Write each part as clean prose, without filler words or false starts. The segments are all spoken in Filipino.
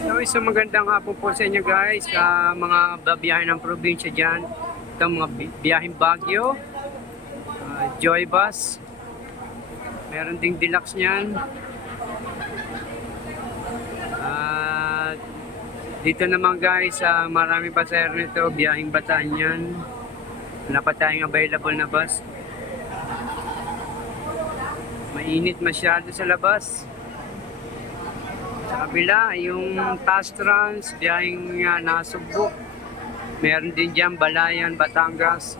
So isang magandang hapon po sa inyo guys, sa mga babiyahe ng probinsya dyan. Ito mga biyaheng Baguio, Joy Bus, meron ding deluxe niyan. At dito naman guys, maraming pasahero nito, biyaheng Bataan yan. Wala pa tayong available na bus. Mainit masyado sa labas. Sa kabila, yung Task Trans, biyaheng Nasugbo. Meron din dyan, Balayan, Batangas.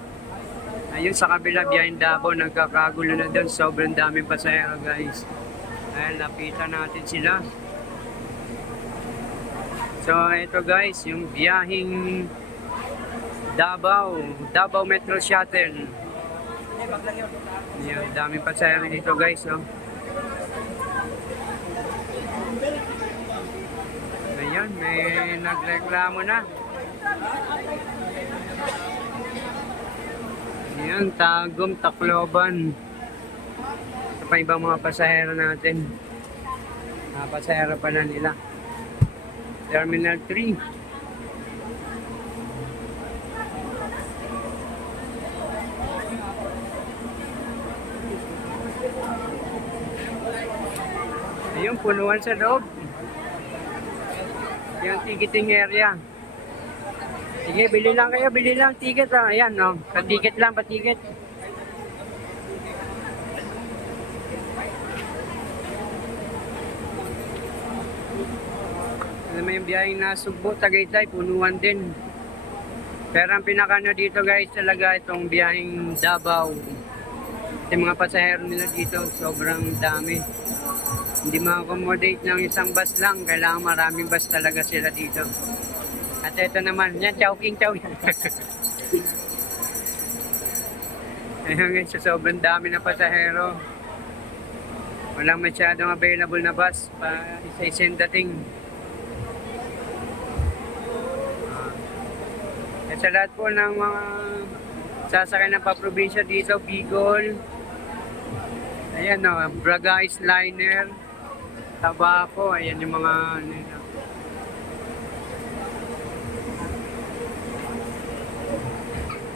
Ayun sa kabila, biyaheng Davao, nagkakagulo na doon. Sobrang daming pasahero guys. Ayun, lapitan natin sila. So, ito guys, yung biyaheng Davao Metro Shuttle. Yan, daming pasahero dito guys, no? Ayan, may nagreklamo na. Ayan, Tagum, Tacloban. Ito pa ibang mga pasahero natin. Pasahero pala nila. Terminal 3. Ayun, punuan sa loob. Yung ticketing area. Sige, bili lang kayo, bili lang ticket. Ayan, no? Pa-ticket lang, pa-ticket. Alam mo yung biyaheng Nasugbo, Tagaytay, punuan din. Pero ang pinakano dito guys, talaga itong biyaheng Davao. Yung mga pasahero nila dito, sobrang dami. Hindi ma-accommodate ng isang bus lang. Kailangan maraming bus talaga sila dito. At ito naman, yan, Chowking. Ayun guys, sobrang dami na pasahero. Walang masyadong available na bus. Isa-isang dating. Sa lahat po ng mga sasakay ng paprobinsya dito, Bicol. Ayan o, Bragais Liner. Tabaco, ayan yung mga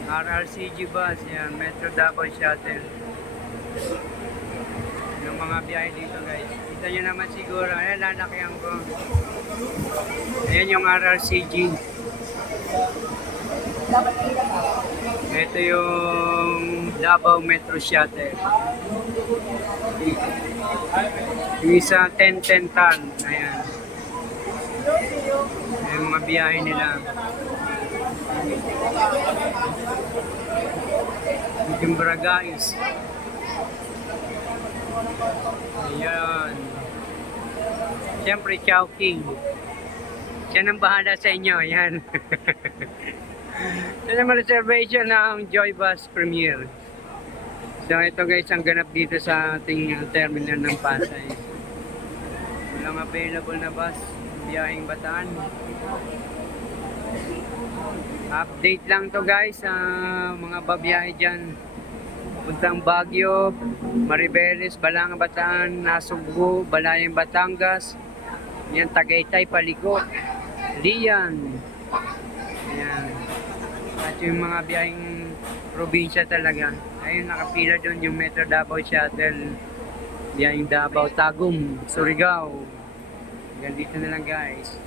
RRCG bus, yan, Metro Davao Shuttle. Yung mga biyahe dito guys. Kita nyo naman siguro, ayan, lalakihan ko. Ayan yung RRCG. Ito yung Davao Metro Shuttle. Yung isa 10-10 ton. Ayan. Ayan mga biyahe nila. Yung Bragais. Ayan. Siyempre, Chowking. Siya nang bahala sa inyo. Ayan. Ito naman reservation ng Joy Bus Premier. So ito guys, ang ganap dito sa ating terminal ng Pasay. Walang available na bus, biyaheng Bataan. Update lang to guys sa mga babiyahe dyan. Puntang Baguio, Maribeles, Balanga, Bataan, Nasugbo, Balayan, Batangas. Yan, Tagaytay, Paliko, Lian. Ayan. At yung mga biyaheng probinsya talaga. Ayun, nakapila doon yung Metro Davao Shuttle. Biyaheng Davao, Tagum, Surigao. Hanggang dito na lang guys.